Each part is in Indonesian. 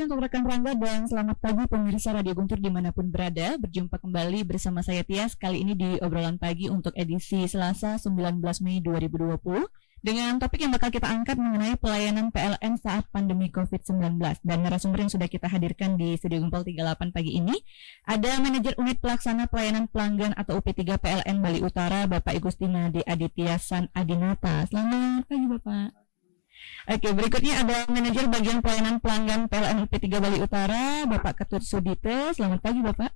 kasih untuk rekan Rangga dan selamat pagi pemirsa Radio Guntur dimanapun berada. Berjumpa kembali bersama saya Tias kali ini di obrolan pagi untuk edisi Selasa 19 Mei 2020 dengan topik yang bakal kita angkat mengenai pelayanan PLN saat pandemi COVID-19. Dan narasumber yang sudah kita hadirkan di Studio Gempol 38 pagi ini ada Manajer Unit Pelaksana Pelayanan Pelanggan atau UP3 PLN Bali Utara, Bapak Igustinadi Aditya San Adinata. Selamat pagi Bapak. Oke, berikutnya ada Manajer Bagian Pelayanan Pelanggan PLN UP3 Bali Utara, Bapak Ketut Sudite. Selamat pagi Bapak.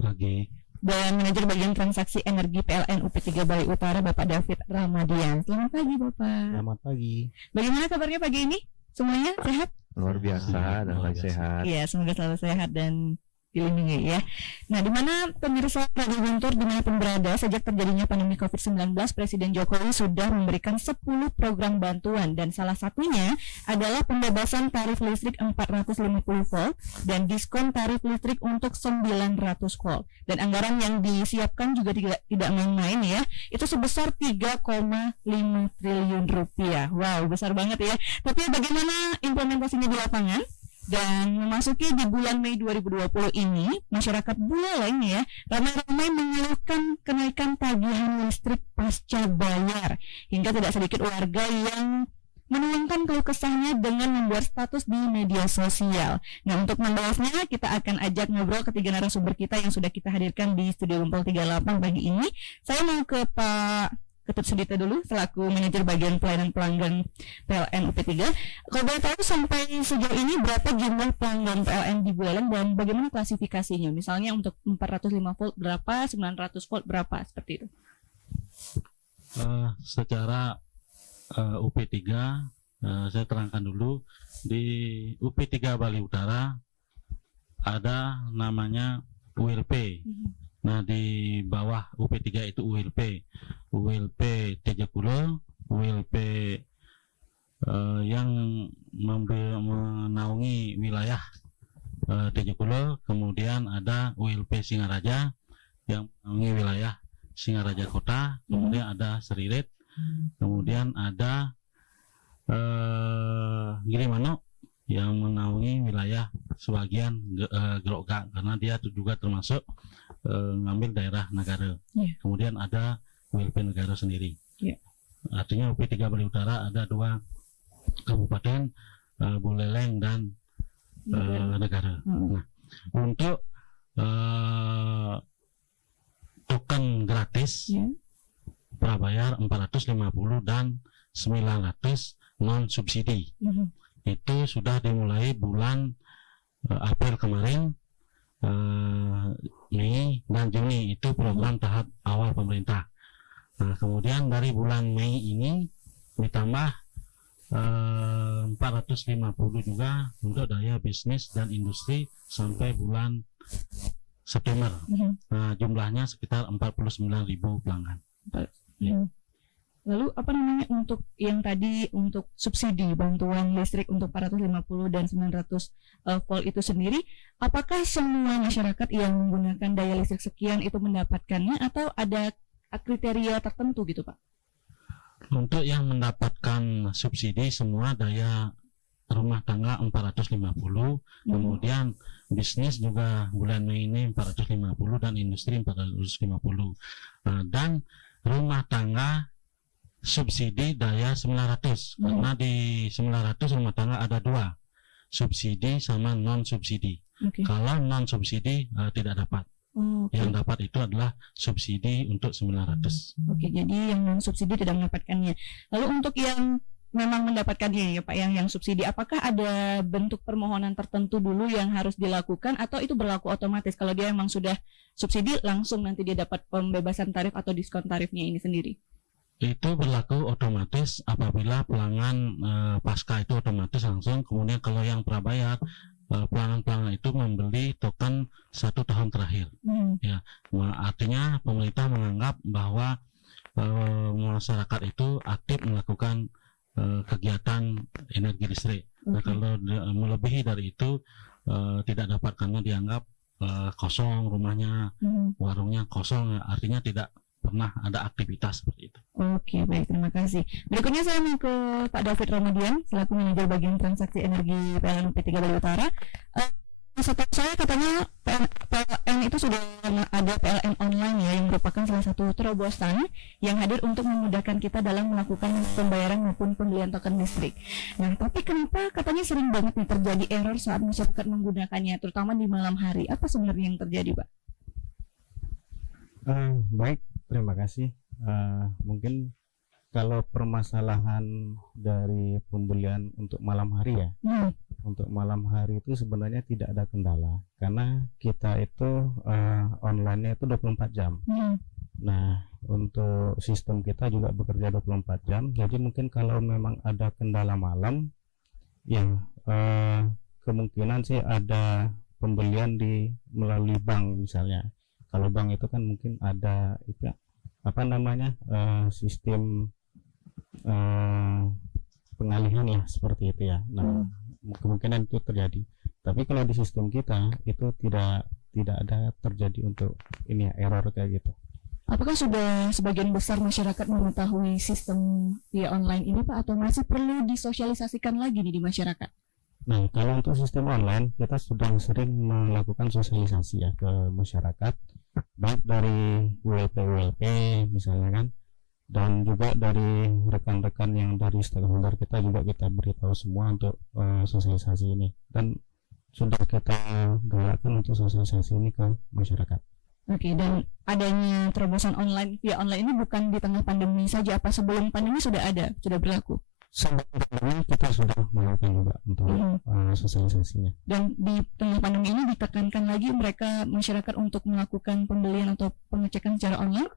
Pagi. Dan Manajer Bagian Transaksi Energi PLN UP3 Bali Utara, Bapak David Ramadian. Selamat pagi Bapak. Selamat pagi. Bagaimana kabarnya pagi ini? Semuanya sehat? Luar biasa dan lagi sehat. Iya, semoga selalu sehat dan dilindungi ya. Nah, di mana pemirsa Radio Guntur dimanapun berada, sejak terjadinya pandemi COVID-19, Presiden Jokowi sudah memberikan 10 program bantuan dan salah satunya adalah pembebasan tarif listrik 450 volt dan diskon tarif listrik untuk 900 volt. Dan anggaran yang disiapkan juga tidak main-main ya, itu sebesar 3,5 triliun rupiah. Wow, besar banget ya. Tapi bagaimana implementasinya di lapangan? Dan memasuki di bulan Mei 2020 ini, masyarakat Buleleng ya ramai-ramai mengeluhkan kenaikan tagihan listrik pasca bayar, hingga tidak sedikit warga yang menuangkan keluh kesahnya dengan membuat status di media sosial. Nah, untuk membahasnya kita akan ajak ngobrol ketiga narasumber kita yang sudah kita hadirkan di Studio Gempol 38 pagi ini. Saya mau ke Pak Ketut Sudite dulu selaku Manajer Bagian Pelayanan Pelanggan PLN UP3. Kalau boleh tahu sampai sejauh ini berapa jumlah pelanggan PLN di Buleleng dan bagaimana klasifikasinya? Misalnya untuk 405 volt berapa, 900 volt berapa, seperti itu. Secara UP3 saya terangkan dulu, di UP3 Bali Utara ada namanya ULP. Nah, di bawah UP3 itu ULP Tejakulo, ULP yang menaungi wilayah Tejakulo, kemudian ada ULP Singaraja yang menaungi wilayah Singaraja Kota, kemudian ada Seririt, kemudian ada Girimano yang menaungi wilayah sebagian Geroga karena dia juga termasuk ngambil daerah Negara. Kemudian ada ULP Negara sendiri. Artinya UP3 Bali Utara ada 2 kabupaten, Buleleng dan Negara. Nah, untuk token gratis prabayar 450 dan 900 non subsidi. Itu sudah dimulai bulan April kemarin, Mei dan Juni itu program tahap awal pemerintah. Nah, kemudian dari bulan Mei ini ditambah 450 juga untuk daya bisnis dan industri sampai bulan September. Nah, jumlahnya sekitar 49.000 pelanggan. Lalu apa namanya untuk yang tadi untuk subsidi bantuan listrik untuk 450 dan 900 volt itu sendiri, apakah semua masyarakat yang menggunakan daya listrik sekian itu mendapatkannya atau ada kriteria tertentu gitu Pak? Untuk yang mendapatkan subsidi semua daya rumah tangga 450, kemudian bisnis juga bulan Mei ini 450 dan industri 450. Dan rumah tangga subsidi daya 900 karena di 900 rumah tangga ada 2, subsidi sama non subsidi. Kalau non subsidi tidak dapat. Yang dapat itu adalah subsidi untuk 900. Jadi yang non subsidi tidak mendapatkannya. Lalu untuk yang memang mendapatkannya ya Pak, yang subsidi, apakah ada bentuk permohonan tertentu dulu yang harus dilakukan atau itu berlaku otomatis kalau dia memang sudah subsidi langsung nanti dia dapat pembebasan tarif atau diskon tarifnya ini sendiri? Itu berlaku otomatis apabila pelanggan pasca itu otomatis langsung. Kemudian kalau yang prabayar, pelanggan-pelanggan itu membeli token 1 tahun terakhir. Ya, artinya pemerintah menganggap bahwa masyarakat itu aktif melakukan kegiatan energi listrik. Nah, kalau melebihi dari itu tidak dapat karena dianggap kosong rumahnya, warungnya kosong, artinya tidak pernah ada aktivitas seperti itu. Oke, baik, terima kasih. Berikutnya saya mau ke Pak David Ramadian selaku manajer bagian transaksi energi PLN UP3 Bali Utara. Setahu saya katanya PLN itu sudah ada PLN online ya, yang merupakan salah satu terobosan yang hadir untuk memudahkan kita dalam melakukan pembayaran maupun pembelian token listrik. Nah, tapi kenapa katanya sering banget nih terjadi error saat masyarakat menggunakannya, terutama di malam hari? Apa sebenarnya yang terjadi, Pak? Baik, terima kasih. Mungkin kalau permasalahan dari pembelian untuk malam hari ya, untuk malam hari itu sebenarnya tidak ada kendala karena kita itu online-nya itu 24 jam. Nah, untuk sistem kita juga bekerja 24 jam. Jadi mungkin kalau memang ada kendala malam, ya kemungkinan sih ada pembelian melalui bank misalnya. Kalau bank itu kan mungkin ada itu apa namanya sistem pengalihan lah seperti itu ya. Nah, kemungkinan itu terjadi. Tapi kalau di sistem kita itu tidak ada terjadi untuk ini ya, error kayak gitu. Apakah sudah sebagian besar masyarakat mengetahui sistem via online ini, Pak, atau masih perlu disosialisasikan lagi nih di masyarakat? Nah, kalau untuk sistem online kita sudah sering melakukan sosialisasi ya ke masyarakat, baik dari WLP misalnya kan, dan juga dari rekan-rekan yang dari stakeholder kita juga kita beritahu semua untuk sosialisasi ini, dan sudah kita galakkan untuk sosialisasi ini ke masyarakat. Oke, dan adanya terobosan online via online ini bukan di tengah pandemi saja, apa sebelum pandemi sudah berlaku? Sebelum pandemi kita sudah melakukan juga untuk sosialisasinya. Dan di tengah pandemi ini ditekankan lagi masyarakat untuk melakukan pembelian atau pengecekan secara online?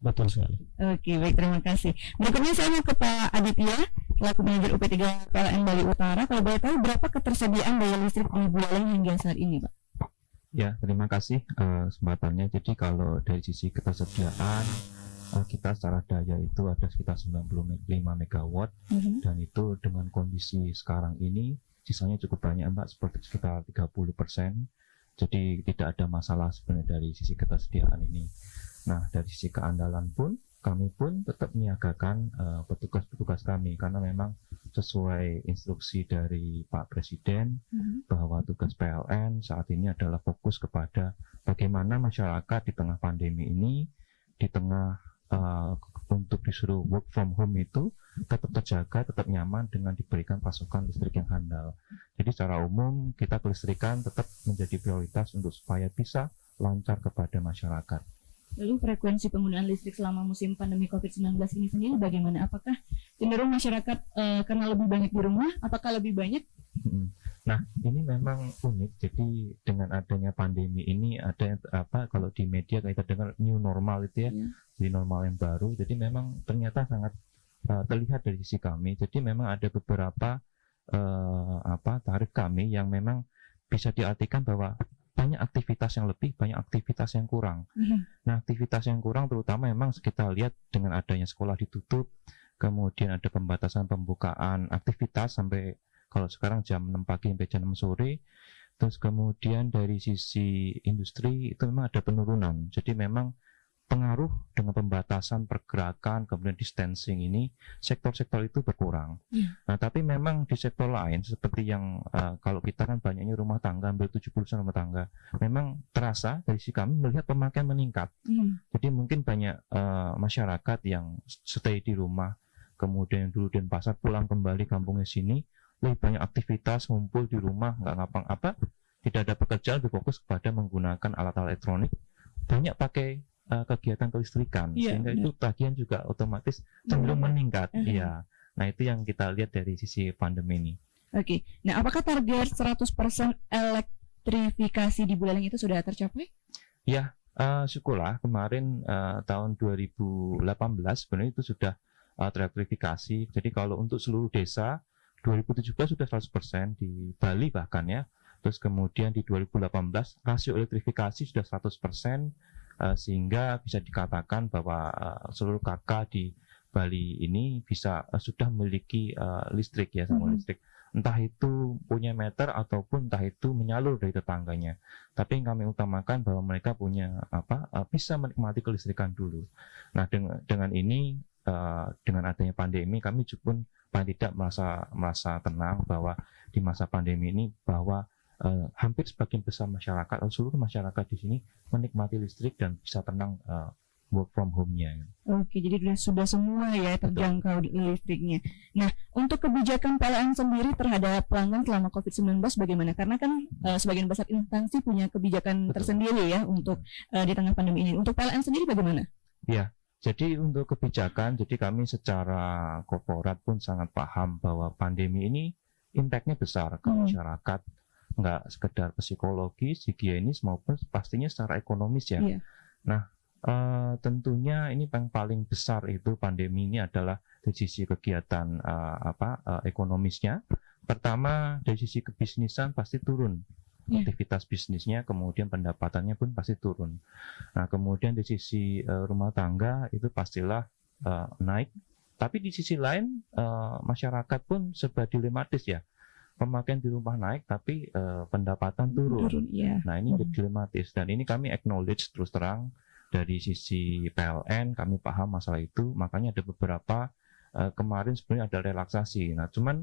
Betul sekali. Oke, baik, terima kasih. Berikutnya saya mau ke Pak Aditya selaku manajer UP3 PLN Bali Utara. Kalau boleh tahu berapa ketersediaan daya listrik di Buleleng hingga saat ini, Pak? Ya, terima kasih kesempatannya. Jadi kalau dari sisi ketersediaan kita secara daya itu ada sekitar 95 megawatt, dan itu dengan kondisi sekarang ini sisanya cukup banyak, Mbak, seperti sekitar 30%. Jadi tidak ada masalah sebenarnya dari sisi ketersediaan ini. Nah, dari sisi keandalan pun kami pun tetap menyiagakan petugas-petugas kami, karena memang sesuai instruksi dari Pak Presiden bahwa tugas PLN saat ini adalah fokus kepada bagaimana masyarakat di tengah pandemi ini, di tengah untuk disuruh work from home itu tetap terjaga, tetap nyaman dengan diberikan pasokan listrik yang handal. Jadi secara umum kita kelistrikan tetap menjadi prioritas untuk supaya bisa lancar kepada masyarakat. Lalu frekuensi penggunaan listrik selama musim pandemi COVID-19 ini sendiri bagaimana? Apakah cenderung masyarakat karena lebih banyak di rumah, apakah lebih banyak? Nah, ini memang unik. Jadi dengan adanya pandemi ini ada yang kalau di media kita dengar new normal itu ya, jadi normal yang baru. Jadi memang ternyata sangat terlihat dari sisi kami. Jadi memang ada beberapa tarif kami yang memang bisa diartikan bahwa banyak aktivitas yang lebih, banyak aktivitas yang kurang. Nah, aktivitas yang kurang terutama memang kita lihat dengan adanya sekolah ditutup, kemudian ada pembatasan pembukaan aktivitas sampai kalau sekarang jam 6 pagi sampai jam 6 sore. Terus kemudian dari sisi industri itu memang ada penurunan. Jadi memang pengaruh dengan pembatasan pergerakan, kemudian distancing ini, sektor-sektor itu berkurang. Nah, tapi memang di sektor lain seperti yang kalau kita kan banyaknya rumah tangga, hampir 70% rumah tangga, memang terasa dari sisi kami melihat pemakaian meningkat. Jadi mungkin banyak masyarakat yang stay di rumah, kemudian dulu Denpasar pulang kembali kampungnya sini, lebih banyak aktivitas, ngumpul di rumah, nggak ngapa apa, tidak ada pekerjaan, lebih fokus kepada menggunakan alat-alat elektronik, banyak pakai kegiatan kelistrikan, sehingga itu tagihan juga otomatis cenderung meningkat. Iya. Nah, itu yang kita lihat dari sisi pandemi ini. Oke. Nah, apakah target 100% elektrifikasi di Buleleng itu sudah tercapai? Ya, syukurlah kemarin tahun 2018 sebenarnya itu sudah terelektrifikasi. Jadi kalau untuk seluruh desa 2017 sudah 100% di Bali bahkan ya. Terus kemudian di 2018 rasio elektrifikasi sudah 100%. Sehingga bisa dikatakan bahwa seluruh kakak di Bali ini bisa sudah memiliki listrik ya, sama listrik, entah itu punya meter ataupun entah itu menyalur dari tetangganya. Tapi yang kami utamakan bahwa mereka punya bisa menikmati kelistrikan dulu. Nah, dengan ini dengan adanya pandemi kami pun paling tidak merasa tenang bahwa di masa pandemi ini bahwa hampir sebagian besar masyarakat atau seluruh masyarakat di sini menikmati listrik dan bisa tenang work from home-nya. Oke, jadi sudah semua ya terjangkau di listriknya. Nah, untuk kebijakan PLN sendiri terhadap pelanggan selama COVID-19 bagaimana? Karena kan sebagian besar instansi punya kebijakan tersendiri ya untuk di tengah pandemi ini. Untuk PLN sendiri bagaimana? Ya, jadi untuk kebijakan, jadi kami secara korporat pun sangat paham bahwa pandemi ini impact-nya besar ke masyarakat, nggak sekedar psikologis, higienis maupun pastinya secara ekonomis ya. Iya. Nah, tentunya ini yang paling besar itu pandemi ini adalah dari sisi kegiatan ekonomisnya. Pertama dari sisi kebisnisan pasti turun, aktivitas bisnisnya, kemudian pendapatannya pun pasti turun. Nah, kemudian di sisi rumah tangga itu pastilah naik. Tapi di sisi lain masyarakat pun serba dilematis ya. Pemakaian di rumah naik tapi pendapatan turun. Ya. Nah, ini dilematis dan ini kami acknowledge terus terang. Dari sisi PLN kami paham masalah itu, makanya ada beberapa kemarin sebenarnya ada relaksasi. Nah, cuman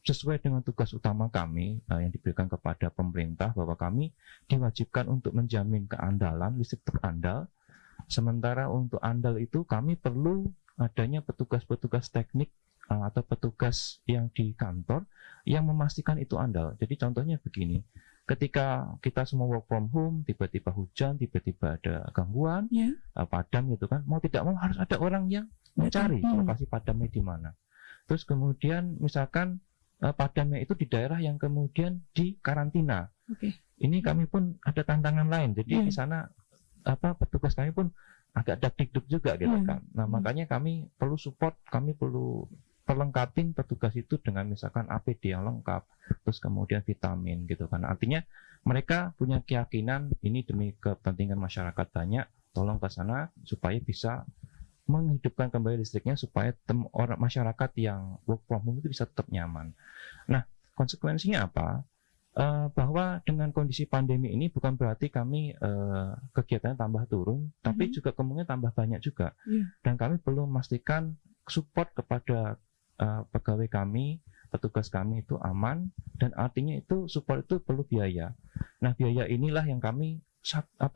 sesuai dengan tugas utama kami yang diberikan kepada pemerintah bahwa kami diwajibkan untuk menjamin keandalan listrik terandal. Sementara untuk andal itu kami perlu adanya petugas-petugas teknik atau petugas yang di kantor yang memastikan itu andal. Jadi contohnya begini. Ketika kita semua work from home, tiba-tiba hujan, tiba-tiba ada gangguan, padam gitu kan, mau tidak mau harus ada orang yang mencari lokasi padamnya di mana. Terus kemudian misalkan padamnya itu di daerah yang kemudian di karantina. Ini kami pun ada tantangan lain. Jadi di sana petugas kami pun agak dakdikduk juga gitu kan. Nah, makanya kami perlu support, kami perlu perlengkapin petugas itu dengan misalkan APD yang lengkap, terus kemudian vitamin gitu kan. Artinya mereka punya keyakinan ini demi kepentingan masyarakat banyak, tolong ke sana supaya bisa menghidupkan kembali listriknya supaya orang masyarakat yang work from home itu bisa tetap nyaman. Nah, konsekuensinya apa? Bahwa dengan kondisi pandemi ini bukan berarti kami kegiatannya tambah turun, tapi juga kemungkinan tambah banyak juga. Dan kami perlu memastikan support kepada pegawai kami, petugas kami itu aman, dan artinya itu support itu perlu biaya. Nah, biaya inilah yang kami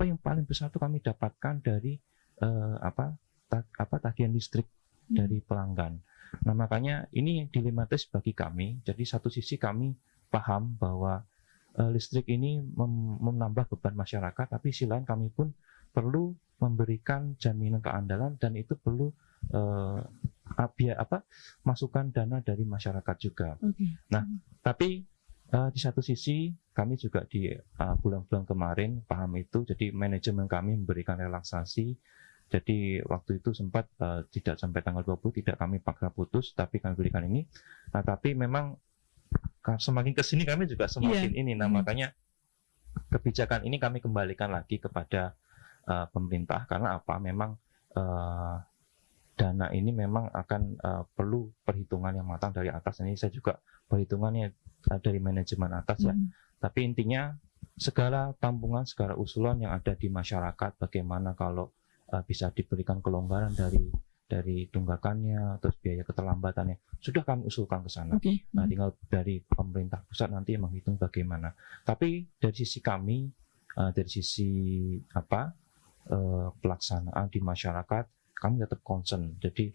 yang paling besar itu kami dapatkan dari tagihan listrik dari pelanggan. Nah, makanya ini dilematis bagi kami. Jadi satu sisi kami paham bahwa listrik ini menambah beban masyarakat, tapi sisi lain kami pun perlu memberikan jaminan keandalan dan itu perlu masukan dana dari masyarakat juga. Nah, tapi di satu sisi kami juga di bulan-bulan kemarin paham itu, jadi manajemen kami memberikan relaksasi. Jadi waktu itu sempat tidak sampai tanggal 20 tidak kami paksa putus, tapi kami berikan ini. Nah, tapi memang semakin kesini kami juga semakin ini. Nah, makanya kebijakan ini kami kembalikan lagi kepada pemerintah karena apa? Memang dana ini memang akan perlu perhitungan yang matang dari atas. Ini saya juga perhitungannya dari manajemen atas ya. Tapi intinya segala tampungan, segala usulan yang ada di masyarakat, bagaimana kalau bisa diberikan kelonggaran dari tunggakannya, terus biaya keterlambatannya, sudah kami usulkan ke sana. Nah, tinggal dari pemerintah pusat nanti menghitung bagaimana. Tapi dari sisi kami, dari sisi pelaksanaan di masyarakat, kami tetap concern. Jadi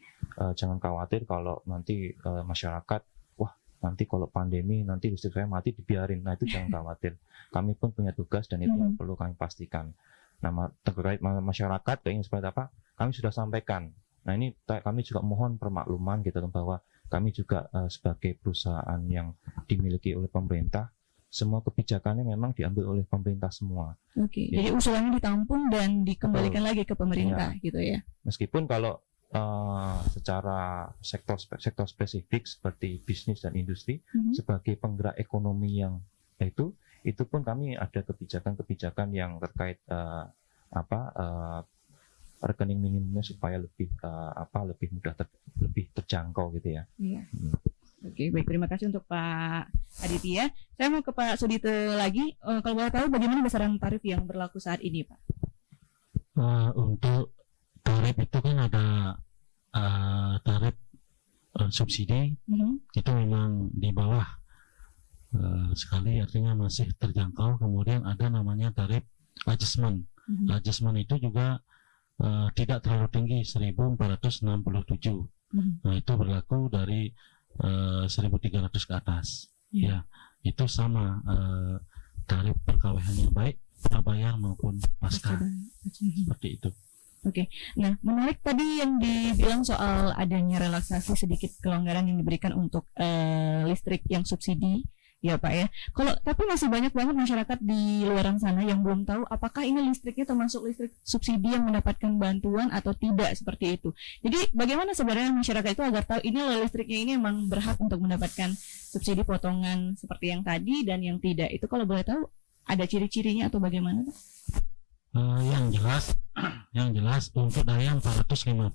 jangan khawatir kalau nanti masyarakat, wah nanti kalau pandemi nanti listrik saya mati dibiarin. Nah, itu jangan khawatir. Kami pun punya tugas dan itu yang perlu kami pastikan. Nah, terkait masyarakat kayaknya seperti apa, kami sudah sampaikan. Nah, ini kami juga mohon permakluman gitu bahwa kami juga sebagai perusahaan yang dimiliki oleh pemerintah, semua kebijakannya memang diambil oleh pemerintah semua. Jadi usulannya ditampung dan dikembalikan lagi ke pemerintah gitu ya. Meskipun kalau secara sektor spesifik seperti bisnis dan industri sebagai penggerak ekonomi yang itu pun kami ada kebijakan-kebijakan yang terkait rekening minimumnya supaya lebih mudah lebih terjangkau gitu ya. Oke, baik, terima kasih untuk Pak Aditya. Saya mau ke Pak Sudite lagi. Kalau boleh tahu bagaimana besaran tarif yang berlaku saat ini, Pak? Untuk tarif itu kan ada subsidi itu memang di bawah sekali, artinya masih terjangkau. Kemudian ada namanya tarif adjustment. Adjustment itu juga tidak terlalu tinggi, 1.467. Nah, itu berlaku dari 1.300 ke atas. Ya, itu sama tarif perkawinan baik prabayar maupun pasca. Seperti itu. Oke, nah menarik tadi yang dibilang soal adanya relaksasi sedikit kelonggaran yang diberikan untuk listrik yang subsidi, ya Pak ya. Kalau tapi masih banyak banget masyarakat di luar sana yang belum tahu apakah ini listriknya termasuk listrik subsidi yang mendapatkan bantuan atau tidak, seperti itu. Jadi bagaimana sebenarnya masyarakat itu agar tahu ini listriknya ini memang berhak untuk mendapatkan subsidi potongan seperti yang tadi dan yang tidak. Itu kalau boleh tahu ada ciri-cirinya atau bagaimana, Pak? Yang jelas untuk daya 450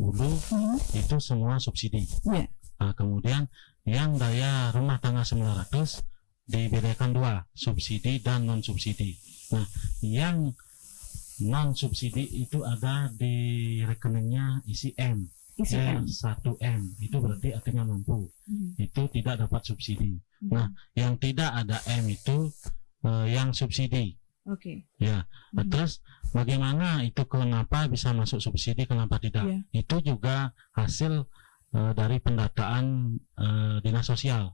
itu semua subsidi. Nah, kemudian yang daya rumah tangga 900 dibedakan dua, subsidi dan non subsidi. Nah, yang non subsidi itu ada di rekeningnya isi M. 1M itu berarti artinya mampu. Itu tidak dapat subsidi. Nah, yang tidak ada M itu yang subsidi. Ya, terus bagaimana itu, kenapa bisa masuk subsidi, kenapa tidak? Itu juga hasil dari pendataan dinas sosial.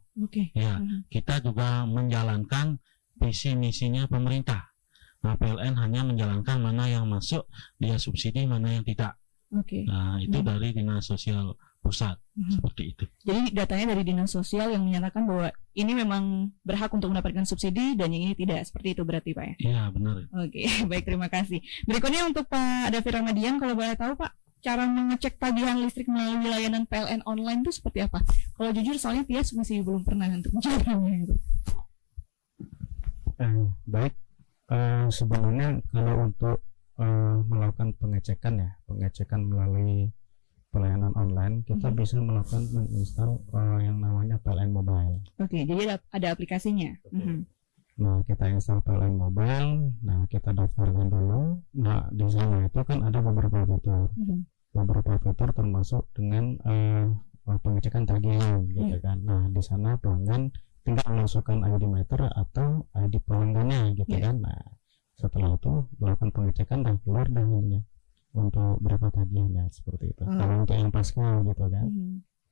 Ya, kita juga menjalankan visi misinya pemerintah. Nah, PLN hanya menjalankan mana yang masuk dia subsidi, mana yang tidak. Nah, itu dari dinas sosial pusat. Seperti itu. Jadi datanya dari dinas sosial yang menyatakan bahwa ini memang berhak untuk mendapatkan subsidi dan yang ini tidak, seperti itu berarti Pak ya? Iya, benar. Baik, terima kasih. Berikutnya untuk Pak Davi Ramadian, kalau boleh tahu Pak, cara mengecek tagihan listrik melalui layanan PLN online itu seperti apa? Kalau jujur soalnya Tias masih belum pernah untuk mencobanya itu. Baik, sebenarnya kalau untuk melakukan pengecekan melalui pelayanan online, kita bisa melakukan menginstal yang namanya PLN Mobile. Jadi ada aplikasinya. Nah, kita install PLN Mobile, nah kita daftarkan dulu. Nah, di sana itu kan ada beberapa fitur. Beberapa fitur termasuk dengan pengecekan tagihan, gitu kan. Nah, di sana pelanggan tinggal masukkan ID meter atau ID pelanggannya, gitu kan. Nah, setelah itu melakukan pengecekan dan keluar dahulunya untuk berapa tagihannya, seperti itu. Kalau untuk yang pasca, gitu kan.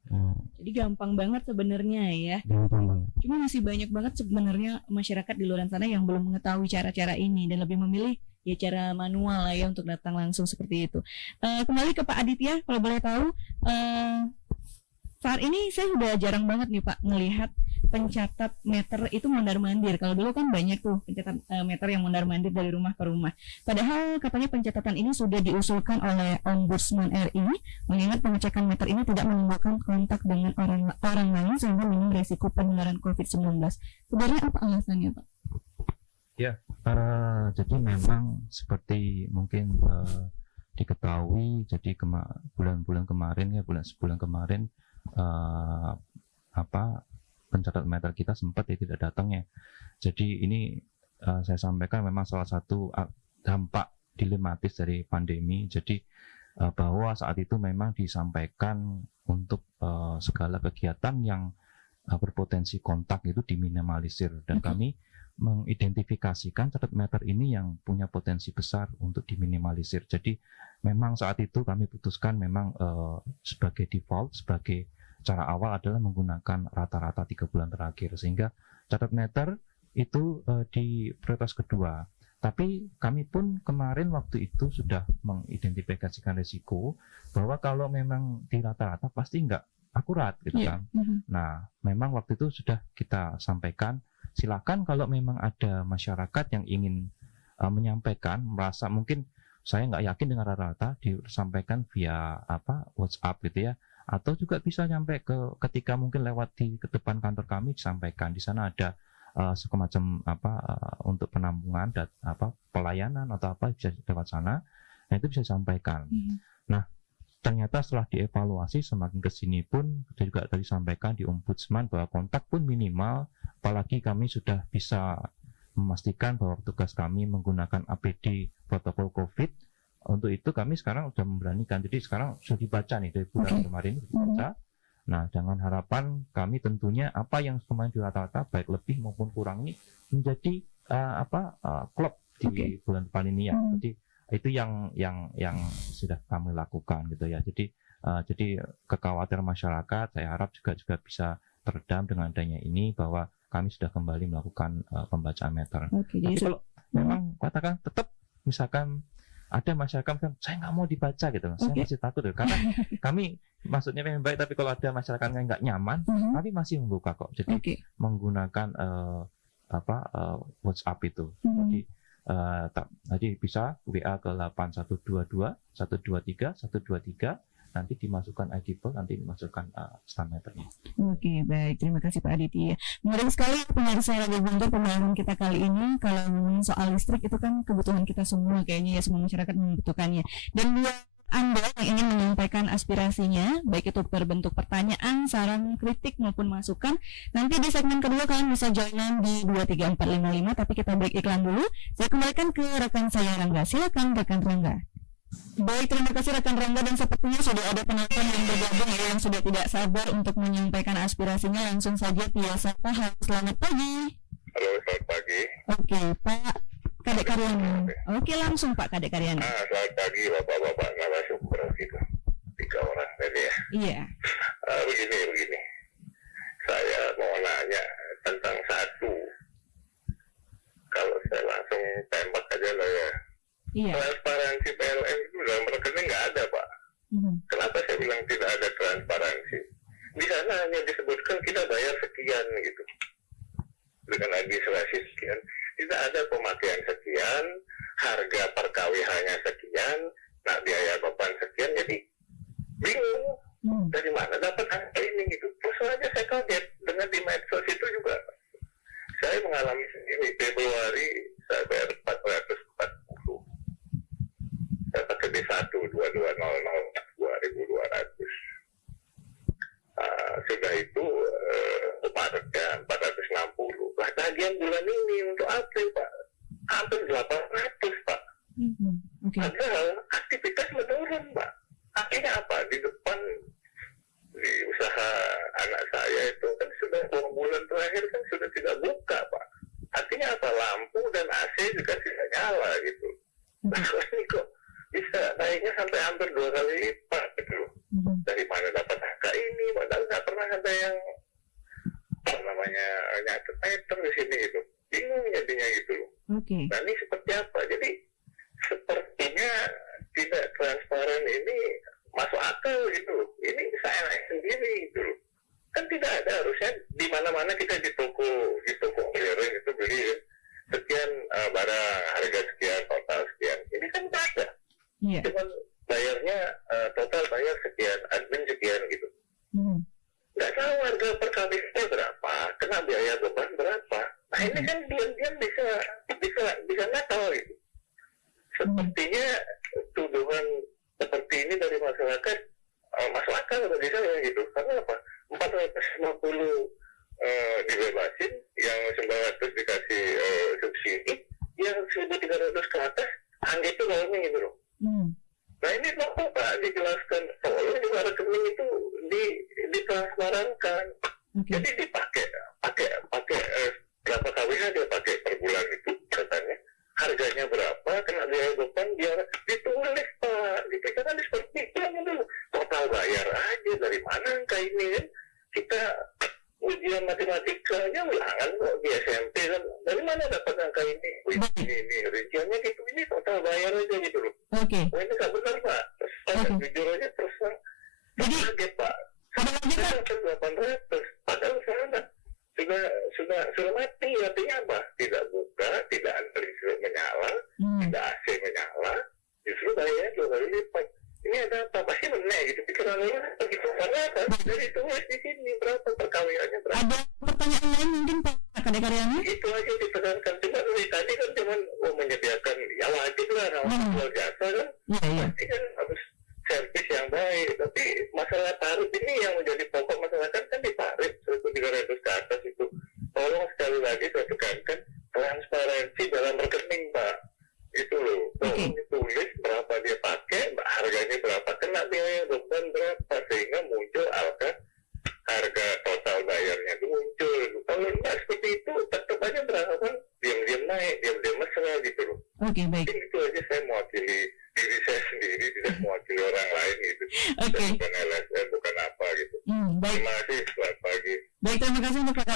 Nah, jadi gampang banget sebenarnya ya. Gampang banget. Cuma masih banyak banget sebenarnya masyarakat di luar sana yang belum mengetahui cara-cara ini dan lebih memilih ya cara manual lah ya untuk datang langsung seperti itu. Kembali ke Pak Aditya, kalau boleh tahu, saat ini saya sudah jarang banget nih Pak melihat pencatat meter itu mondar-mandir. Kalau dulu kan banyak tuh pencatat meter yang mondar-mandir dari rumah ke rumah. Padahal katanya pencatatan ini sudah diusulkan oleh Ombudsman RI, mengingat pengecekan meter ini tidak menimbulkan kontak dengan orang lain sehingga minim risiko penularan COVID-19. Sebenarnya apa alasannya, Pak? Ya, jadi memang seperti mungkin diketahui, jadi bulan-bulan kemarin ya, sebulan kemarin pencatat meter kita sempat tidak datangnya. Jadi ini saya sampaikan memang salah satu dampak dilematis dari pandemi. Jadi bahwa saat itu memang disampaikan untuk segala kegiatan yang berpotensi kontak itu diminimalisir, dan kami mengidentifikasikan catat meter ini yang punya potensi besar untuk diminimalisir. Jadi memang saat itu kami putuskan memang sebagai default, sebagai cara awal adalah menggunakan rata-rata 3 bulan terakhir, sehingga catat meter itu di prioritas kedua. Tapi kami pun kemarin waktu itu sudah mengidentifikasikan risiko bahwa kalau memang di rata-rata pasti nggak akurat gitu kan. Nah, memang waktu itu sudah kita sampaikan, silakan kalau memang ada masyarakat yang ingin menyampaikan, merasa mungkin saya nggak yakin dengan rata-rata, disampaikan via WhatsApp gitu ya, atau juga bisa sampai ketika mungkin lewat di ke depan kantor kami disampaikan. Di sana ada semacam untuk penampungan dan pelayanan atau bisa lewat sana. Nah, itu bisa disampaikan. Nah, ternyata setelah dievaluasi semakin kesini pun juga tadi sampaikan di Ombudsman bahwa kontak pun minimal, apalagi kami sudah bisa memastikan bahwa tugas kami menggunakan APD protokol COVID. Untuk itu kami sekarang sudah memberanikan. Jadi sekarang sudah dibaca nih dari bulan kemarin dibaca. Nah, dengan harapan kami tentunya apa yang kemarin di rata-rata baik lebih maupun kurang ini menjadi klop di bulan depan ini ya. Jadi itu yang sudah kami lakukan gitu ya. Jadi kekhawatiran masyarakat saya harap juga bisa teredam dengan adanya ini, bahwa kami sudah kembali melakukan pembacaan meter. Tapi kalau memang katakan tetap misalkan ada masyarakat yang saya nggak mau dibaca gitu, saya masih takut karena kami maksudnya memang baik, tapi kalau ada masyarakat yang nggak nyaman, kami masih membuka kok. Jadi menggunakan WhatsApp itu. Jadi bisa WA ke 8122 123 123, nanti dimasukkan ID-Ball, nanti dimasukkan stand meternya. Oke, baik. Terima kasih Pak Aditya. Menarik sekali pemirsa Radio Guntur pembahasan kita kali ini. Kalau ngomongin soal listrik itu kan kebutuhan kita semua, kayaknya ya semua masyarakat membutuhkannya. Dan buat Anda yang ingin menyampaikan aspirasinya, baik itu berbentuk pertanyaan, saran, kritik maupun masukan, nanti di segmen kedua kalian bisa join di 23455, tapi kita break iklan dulu. Saya kembalikan ke rekan saya Rangga. Silakan rekan Rangga. Baik, terima kasih rekan Rangga, dan sepertinya sudah ada penonton yang bergabung ya, yang sudah tidak sabar untuk menyampaikan aspirasinya. Langsung saja Tia Sapa. Halo, selamat pagi. Halo, selamat pagi. Oke, Pak Kadek Karyana. Oke, langsung Pak Kadek Karyana. Selamat pagi Bapak-bapak narasumber gitu. 3 orang tadi ya. Iya. Begini. Saya mau nanya tentang satu. Kalau saya langsung tembak aja lah ya. Iya. Transparansi PLN itu dalam rekening nggak ada, Pak. Kenapa saya bilang tidak ada transparansi? Di sana hanya disebutkan kita bayar sekian gitu, dengan administrasi sekian. Tidak ada pemakaian sekian, harga per KWH-nya sekian, nah biaya beban sekian. Jadi bingung dari mana dapat angka ini gitu. Terus aja saya kaget dengan di medsos itu juga. Saya mengalami sendiri, Februari saya bayar 440. Saya pakai B1 2200 2200. Sudah itu Maretnya 460. Lah tagihan bulan ini untuk April, Pak, hampir 800, Pak. Padahal aktivitas menurun, Pak. Akhirnya apa? Di depan di usaha anak saya itu kan sudah 2 bulan terakhir kan sudah tidak buka, Pak. Artinya apa? Lampu dan AC juga tidak nyala gitu. Nah, ini kok bisa naiknya sampai hampir 2 kali lipat gitu. Dari mana dapat angka ini? Padahal nggak pernah ada yang nyatet meter di sini gitu. Bingung jadinya gitu loh. Nah, ini seperti apa? Jadi sepertinya tidak transparan ini masuk akal gitu loh. Ini saya naik sendiri gitu loh. Kan tidak ada, harusnya di mana-mana kita di toko modern itu beli sekian barang, harga sekian, total sekian. Ini kan tidak ada. Cuman bayarnya total bayar sekian, admin sekian gitu. Nggak tahu harga per KWH berapa, kena biaya beban berapa. Nah ini kan diam-diam bisa nakal gitu. Sepertinya tuduhan seperti ini dari masyarakat masuk akal bagi saya gitu. Karena apa? 450 dibebasin, yang 900 dikasih subsidi, yang 1.300 ke atas angka itu bawahnya gitu loh. Nah ini kenapa Pak dijelaskan, tolong juga rekening itu ditransparankan. Jadi dipakai berapa KWH dia pakai per bulan itu katanya, harganya berapa, kena biaya beban, biar ditulis Pak. Gitu kan seperti itu dulu. Total bayar aja, dari mana angka ini kan? Kita ujian matematikanya ulangan kok di SMP kan, dari mana dapat angka ini? Ini rinciannya gitu, ini total bayar aja gitu loh. Oh, ini nggak benar Pak. Saya jujur aja terus kaget Pak. Saya sampai 800, padahal sana sudah mati. Artinya apa? Tidak buka, tidak listrik menyala, tidak AC menyala, justru bayarnya 2 kali lipat. Ini ada apa? Pasti meneh gitu. Pikiran orang begitu. Karena apa? Dari tulis di sini berapa perkawiannya berapa. Ada pertanyaan lain mungkin Pak Kadek Karyana? Itu aja ditekankan. Cuma dari tadi kan cuma menyediakan, ya wajib lah jual jasa kan. Pasti kan harus servis yang baik. Tapi masalah tarif ini yang menjadi pokok masyarakat kan di tarif 1.300 ke atas itu. Tolong sekali lagi saya tekankan transparansi dalam rekening Pak. Itu loh. Tolong ditulis berapa dia pakai, harganya berapa, kena biaya beban berapa, sehingga muncul angka harga total bayarnya itu muncul. Kalau nggak seperti itu, tetap aja beranggapan diam-diam naik, diam-diam mesra gitu loh. Oke, baik. Mungkin itu aja, saya mewakili diri saya sendiri, tidak mewakili orang lain gitu. Oke. Bukan LSM, bukan apa gitu. Baik. Terima kasih, selamat pagi. Baik, terima kasih untuk Kak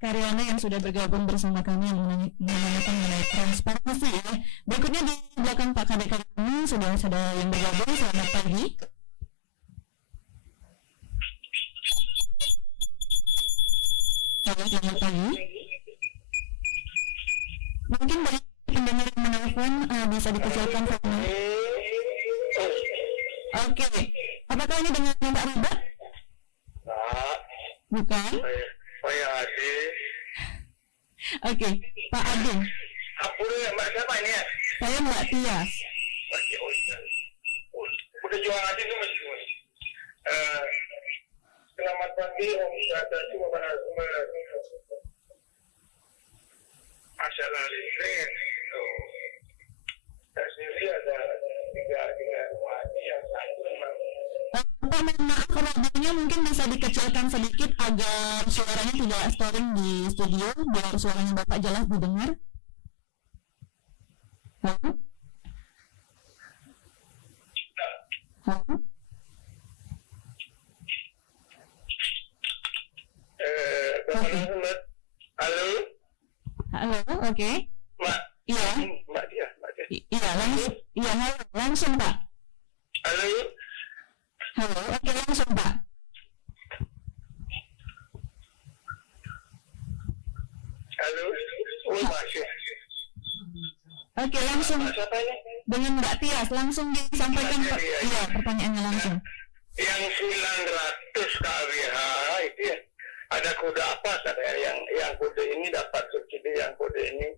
Karyana yang sudah bergabung bersama kami yang menanyakan mengenai transparansi ya. Berikutnya di belakang Pak Kadek Karyana sudah ada yang bergabung. Selamat pagi. Halo, selamat pagi. Mungkin dari pendengar yang menelpon bisa dikecilkan volumenya. Oke, apakah ini dengan Pak Riba? Nah, Bukan. saya Adi. Oke, Pak Adi. Apa ya, Mbak siapa ini ya? Saya Mbak Tias. Udah jual Adi itu masih. Selamat pagi, Om Swastiastu, Bapak Narasumber. Masalah listrik, saya sendiri ada tiga rumah yang satu memang. Pak, mohon maaf radionya mungkin bisa dikecilkan sedikit agar suaranya tidak storing di studio biar suaranya Bapak jelas didengar. Halo? Halo? Bapak Narasumber. Halo? Halo, oke. Mbak? Iya. Mbak dia. Iya, langsung. Iya, halo, langsung Pak. Halo? Halo, oke langsung Pak. Halo? Oh, masih. Oke, langsung Siapa ini? dengan Mbak Tias langsung disampaikan Mbak Tias, iya. iya, pertanyaannya langsung. Yang 900 kWh itu ya, ada kode apa katanya yang kode ini dapat subsidi, yang kode ini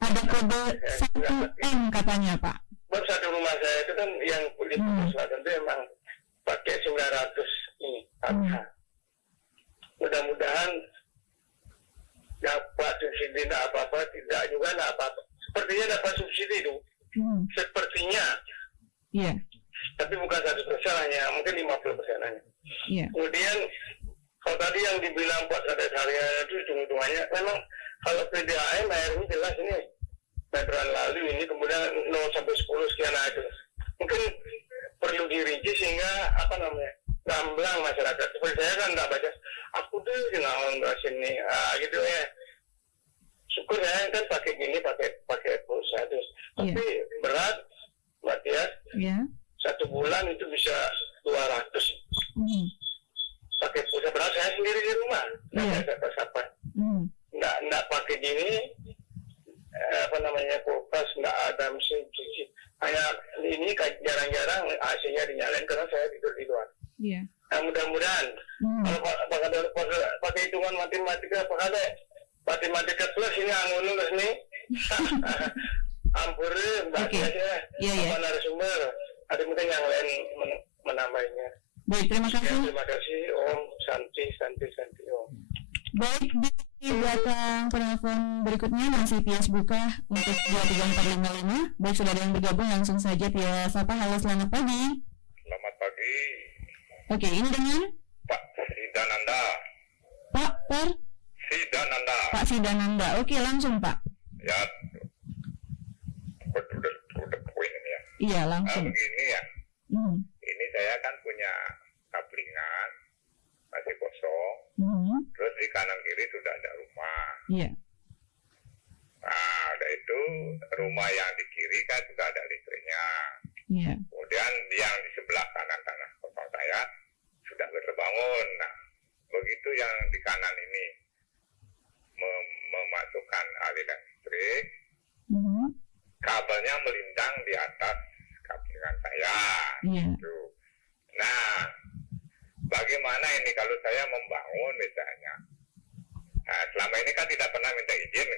Ada kode 1M katanya Pak. baru satu rumah saya itu kan yang kulit selatan itu emang pakai 900 ini kWh. Mudah-mudahan dapat subsidi, tidak apa-apa, tidak juga tidak apa-apa. Sepertinya dapat subsidi itu, sepertinya. Iya. Tapi bukan 100%, hanya mungkin 50% hanya. Iya. Kemudian kalau tadi yang dibilang buat ada harian itu hitung-hitungannya, memang kalau PDAM air ini jelas ini meteran lalu ini kemudian 0 sampai 10 sekian aja. Mungkin perlu dirinci sehingga apa namanya gamblang masyarakat. Seperti saya kan nggak baca, aku tuh jangan bahas ini, gitu ya. Syukur saya kan pakai gini, pakai pulsa terus. Tapi berat, Mbak Tias. Iya. 1 bulan itu bisa 200. Pakai pulsa berat saya sendiri di rumah. Nggak ada siapa. Nggak pakai gini, apa namanya kulkas, nggak ada mesin cuci. Hanya ini jarang-jarang AC-nya dinyalain karena saya tidur di luar. Iya. Nah, mudah-mudahan kalau pakai hitungan matematika, matematika plus ini anggun nih. Ampure, Mbak Tias ya. Apa narasumber? Ada mungkin yang lain menambahnya. Baik, terima kasih. Terima kasih, Om. Santi, Om. Baik, di belakang penelpon berikutnya masih Tias buka untuk 23455. Baik, sudah ada yang bergabung, langsung saja Tias. Halo, selamat pagi. Selamat pagi. Oke, ini dengan Pak Sidananda. Pak Sidananda. Pak Sidananda. Oke, langsung Pak. Ya, udah poin ini ya. Iya, langsung. Begini ya, ini saya kan punya kaplingan masih kosong, terus di kanan kiri sudah ada rumah. Iya. Nah, udah itu rumah yang di kiri kan sudah ada listriknya. Iya. Kemudian yang di sebelah kanan tanah kosong saya sudah terbangun. Nah, begitu yang di kanan ini memasukkan aliran listrik, kabelnya melintang di atas kaplingan saya. Iya. Gitu. Nah, bagaimana ini kalau saya membangun misalnya? Nah, selama ini kan tidak pernah minta izin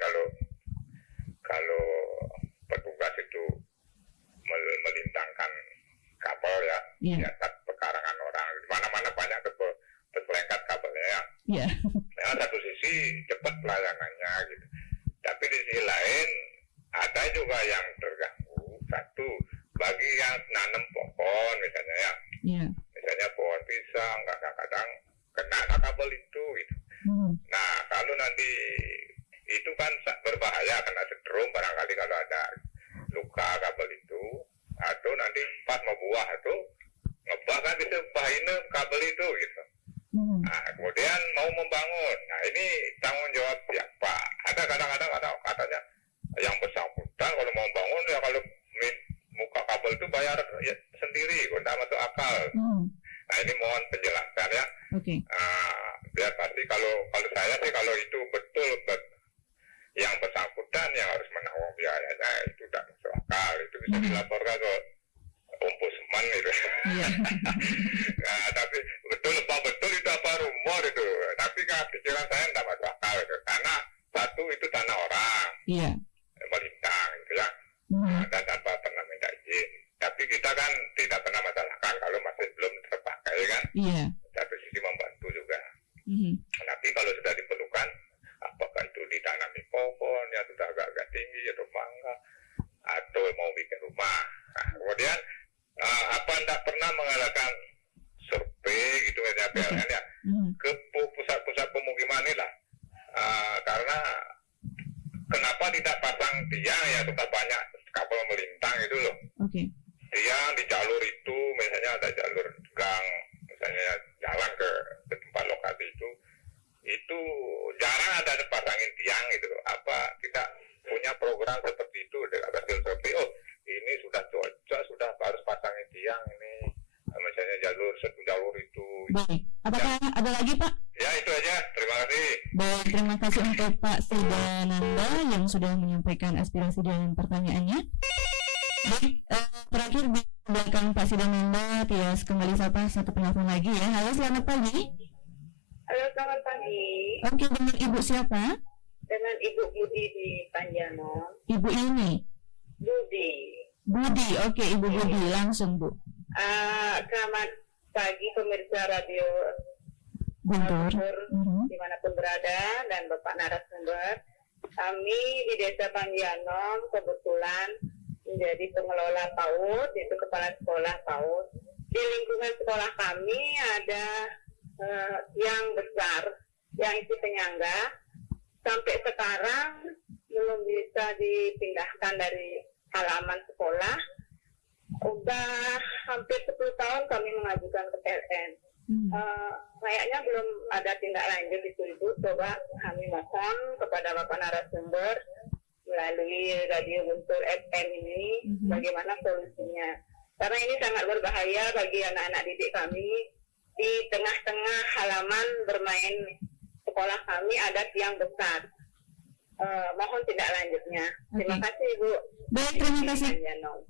kalau petugas itu melintangkan kabel ya di atas pekarangan orang. Di mana-mana banyak terselengkat kabelnya ya. Iya. Nah, satu sisi cepat pelayanannya gitu. Tapi di sisi lain ada juga yang terganggu. Satu, bagi yang nanam pohon misalnya ya. Iya. Misalnya pohon pisang, kadang-kadang kena kabel itu gitu. Nah kalau nanti itu kan berbahaya, kena setrum barangkali kalau ada luka kabel itu, atau nanti pas mau buah itu ngebah kan bisa bahayain kabel itu gitu. Nah kemudian mau membangun, nah ini tanggung jawab siapa? Ada kadang-kadang ada katanya yang bersangkutan kalau mau bangun ya kalau muka kabel itu bayar ya, sendiri, kok tidak masuk akal. Nah ini mohon penjelasan ya. Biar pasti kalau saya sih kalau itu betul yang bersangkutan yang harus menanggung biayanya itu tidak masuk akal, itu bisa dilaporkan ke ombudsman itu. Nah, tapi betul itu apa rumor itu, tapi kan pikiran saya tidak masuk akal itu. Karena satu itu tanah orang melintang gitu ya, dan tanpa pernah minta izin. Tapi kita kan tidak pernah masalahkan kalau masih belum terpakai kan. Satu sisi membantu juga. Tapi kalau sudah diperlukan, apakah itu ditanami pohon yang sudah agak-agak tinggi atau mangga, atau mau bikin rumah. Nah, kemudian apa tidak pernah mengadakan survei gitu ya PLN ya ke pusat-pusat pemukiman ini lah. Karena kenapa tidak pasang tiang ya, sudah banyak kabel melintang itu loh. Tiang di jalur itu, misalnya ada jalur gang, misalnya jalan ke tempat lokasi itu jarang ada pasangin tiang gitu loh. Apa tidak punya program seperti itu dengan hasil survei, oh ini sudah cocok, sudah harus pasangin tiang ini, misalnya satu jalur itu. Baik, apakah ada lagi Pak? Ya itu aja, terima kasih. Baik, terima kasih untuk Pak Sidananda yang sudah menyampaikan aspirasi dan pertanyaannya. Baik, terakhir di belakang Pak Sidananda, Tias kembali sapa satu penelpon lagi ya. Halo, selamat pagi. Halo, selamat pagi. Oke, dengan Ibu siapa? Dengan Ibu Budi di Panjanom. Ibu ini? Budi, oke Ibu Budi, langsung Bu. Selamat pagi pemirsa Radio Guntur, dimanapun berada, dan Bapak narasumber. Kami di Desa Panjanom kebetulan menjadi pengelola PAUD, yaitu kepala sekolah PAUD. Di lingkungan sekolah kami ada yang besar, yang isi penyangga, sampai sekarang belum bisa dipindahkan dari halaman sekolah. Udah hampir 10 tahun kami mengajukan ke PLN. Kayaknya belum ada tindak lanjut itu Ibu. Coba kami mohon kepada Bapak narasumber melalui Radio Guntur FM ini bagaimana solusinya. Karena ini sangat berbahaya bagi anak-anak didik kami. Di tengah-tengah halaman bermain sekolah kami ada tiang besar. Mohon tindak lanjutnya. Terima kasih Ibu. Baik, terima kasih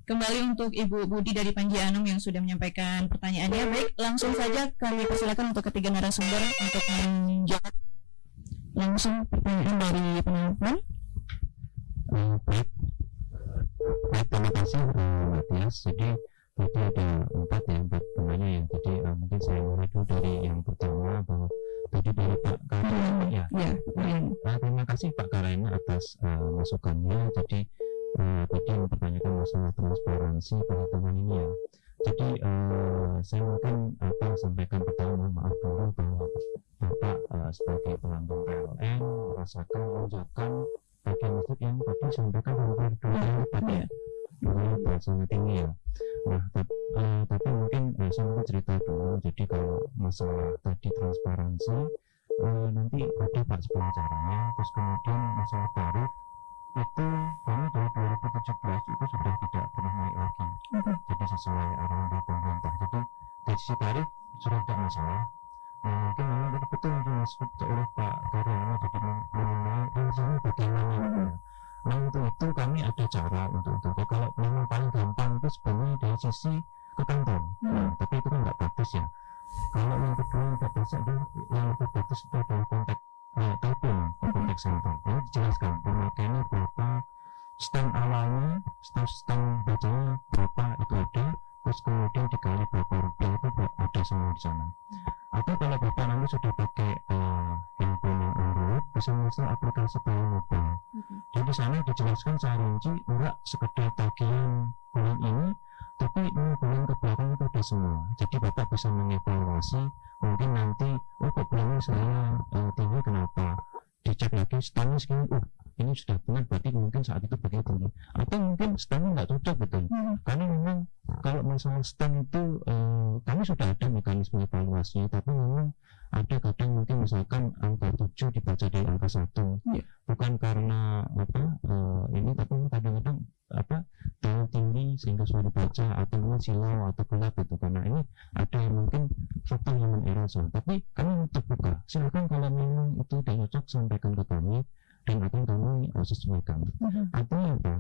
kembali untuk Ibu Budi dari Panjanom yang sudah menyampaikan pertanyaannya. Baik, langsung saja kami persilakan untuk ketiga narasumber untuk menjawab langsung pertanyaan dari penelpon. Baik, terima kasih Mbak Tias. Jadi tadi ada 4 ya penanya ya. Jadi mungkin saya mulai dulu dari yang pertama, bahwa tadi dari Pak Karena ya. Terima kasih Pak Karena atas masukannya. Jadi tadi mempertanyakan masalah transparansi penghitungan ini ya. Jadi saya mungkin sampaikan pertama, maaf dulu bahwa Bapak sebagai pelanggan PLN merasakan lonjakan bagian listrik yang tadi disampaikan hampir 2 kali lipat ya. Ini sangat tinggi ya. Nah, tapi mungkin saya mungkin cerita dulu. Jadi kalau masalah tadi transparansi, nanti ada Pak 10 caranya. Terus kemudian masalah tarif itu kami dari 2017 itu sudah tidak pernah naik lagi. Jadi sesuai arahan dari pemerintah. Jadi dari sisi tarif sudah tidak masalah. Mungkin memang betul yang dimaksud oleh Pak Karyono, jadi mengenai rencana bagaimana ya. Nah untuk itu kami ada cara untuk itu. Kalau memang paling gampang itu sebenarnya dari sisi ke kantor. Nah, tapi itu kan nggak bagus ya. Kalau yang kedua yang nggak bisa, yang lebih bagus itu adalah kontak telepon ke kontak center. Ini dijelaskan pemakaiannya berapa, stand awalnya, stand bacanya berapa itu ada, terus kemudian dikali berapa rupiah itu ada semua di sana. Atau kalau Bapak nanti sudah pakai handphone yang Android, bisa install aplikasi Bayar Mobile. Jadi di sana dijelaskan secara rinci, enggak sekedar tagihan bulan ini, tapi bulan ke belakang itu ada semua. Jadi Bapak bisa mengevaluasi mungkin nanti kok bilangnya saya tinggi, kenapa, dicek lagi stangnya segini, ini sudah benar, berarti mungkin saat itu begini tinggi, atau mungkin stangnya nggak cocok betul. Karena memang kalau masalah stang itu kami sudah ada mekanisme evaluasi, tapi memang ada kadang mungkin misalkan angka 7 dibaca dari angka 1, bukan karena ini, tapi kadang-kadang terlalu tinggi sehingga sulit dibaca, atau mungkin silau atau gelap gitu, karena ini ada mungkin faktor human error. Tapi kami terbuka, silakan kalau memang itu tidak cocok sampaikan ke kami dan akan kami sesuaikan. Artinya apa?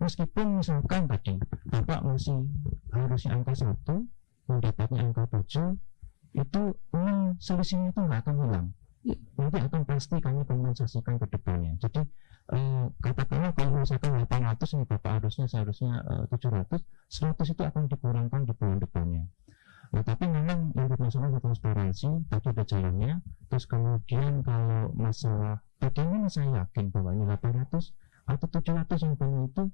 Meskipun misalkan tadi Bapak masih harusnya angka 1, mendapatnya angka 7, itu selisihnya itu nggak akan hilang, nanti akan pasti kami kompensasikan ke depannya. Jadi katakanlah kalau misalkan 800 ini Bapak seharusnya 700, 100 itu akan dikurangkan di bulan depannya. Nah, tapi memang yang masalah transparansi tadi ada jalannya. Terus kemudian kalau masalah bagaimana saya yakin bahwa ini 800 atau 700 yang benar itu,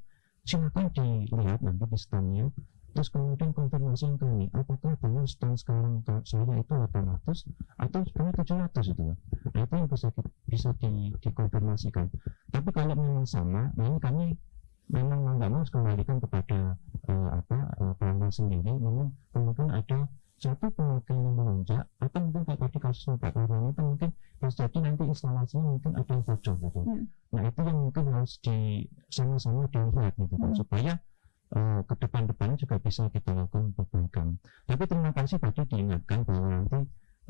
silakan dilihat nanti di standnya. Terus kemudian konfirmasi yang kami, apakah benar stand sekarang saya itu 800 atau sebenarnya 700 itu. Nah, itu yang bisa dikonfirmasikan. Tapi kalau memang sama, nah ini kami memang nggak mau kembalikan kepada pelanggan sendiri. Memang mungkin ada satu pemakaian yang melonjak, atau mungkin kayak tadi kasus Pak Karwan itu mungkin bisa jadi nanti instalasinya mungkin ada yang bocor gitu. Nah, itu yang mungkin harus sama-sama dilihat gitu kan, supaya ke depan-depannya juga bisa kita lakukan perbaikan. Tapi terima kasih tadi diingatkan bahwa nanti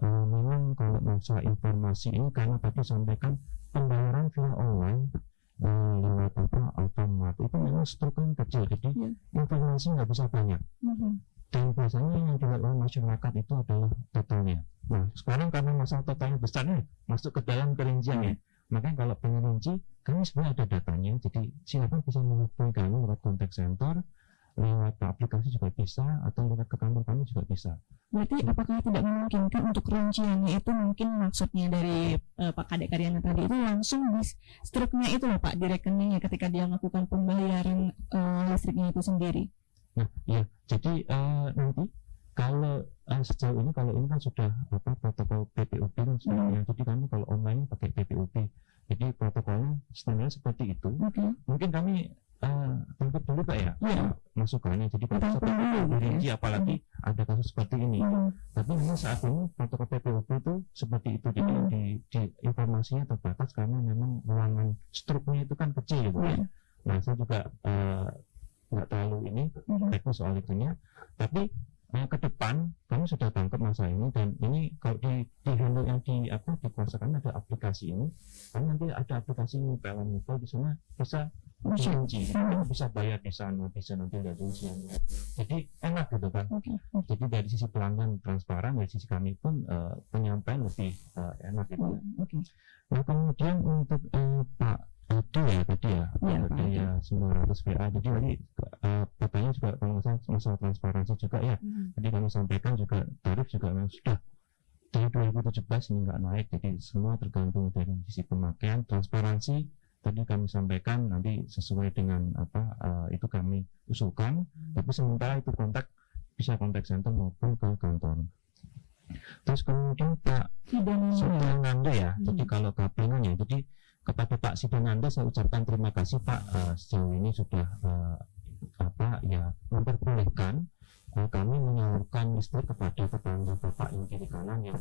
memang kalau masalah informasi ini, karena tadi sampaikan pembayaran via online lewat automat itu memang struknya kecil, jadi informasi nggak bisa banyak. Dan biasanya yang dilihat oleh masyarakat itu adalah totalnya. Nah, sekarang karena masalah totalnya besar nih, masuk ke dalam perinciannya. Makanya kalau pengen rinci, kami sebenarnya ada datanya, jadi silakan bisa menghubungi kami lewat contact center, lewat aplikasi juga bisa, atau lewat ke kantor kami juga bisa. Berarti apakah tidak memungkinkan untuk rinciannya itu, mungkin maksudnya dari Pak Kadek Karyana tadi itu langsung di struknya itu loh Pak, di rekeningnya ketika dia melakukan pembayaran listriknya itu sendiri? Nah, ya, jadi nanti kalau sejauh ini, kalau ini kan sudah protokol PPOP ya, jadi kami kalau online pakai PPOP, jadi protokolnya standarnya seperti itu. Mungkin kami tangkap dulu Pak ya, masukannya, jadi kalau seperti rinci, apalagi ada kasus seperti ini. Tapi memang saat ini protokol PPOP itu seperti itu, jadi di informasinya terbatas karena memang ruangan struknya itu kan kecil gitu ya. Nah, saya juga nggak terlalu ini teknis soal itunya, tapi ke depan kami sudah tangkap masalah ini, dan ini kalau di handle yang dikuasakan ada aplikasi ini, kan nanti ada aplikasi PLN Info, di sana bisa dirinci, bisa bayar di sana, bisa nanti lihat rinciannya, jadi enak gitu kan. Jadi dari sisi pelanggan transparan, dari sisi kami pun penyampaian lebih enak gitu. Nah, kemudian untuk Pak itu ya tadi ya 900 VA, jadi tadi katanya juga kalau masalah transparansi juga ya, jadi kami sampaikan juga tarif juga memang sudah dari 2017 ini nggak naik, jadi semua tergantung dari sisi pemakaian. Transparansi tadi kami sampaikan nanti sesuai dengan itu kami usulkan, tapi sementara itu bisa kontak center maupun ke kantor. Terus kemudian Pak Sidananda ya, jadi kalau kabinannya, jadi kepada Pak Sidananda saya ucapkan terima kasih Pak, sejauh ini sudah memperbolehkan kami menyalurkan listrik kepada tetangga Bapak yang kiri kanan, yang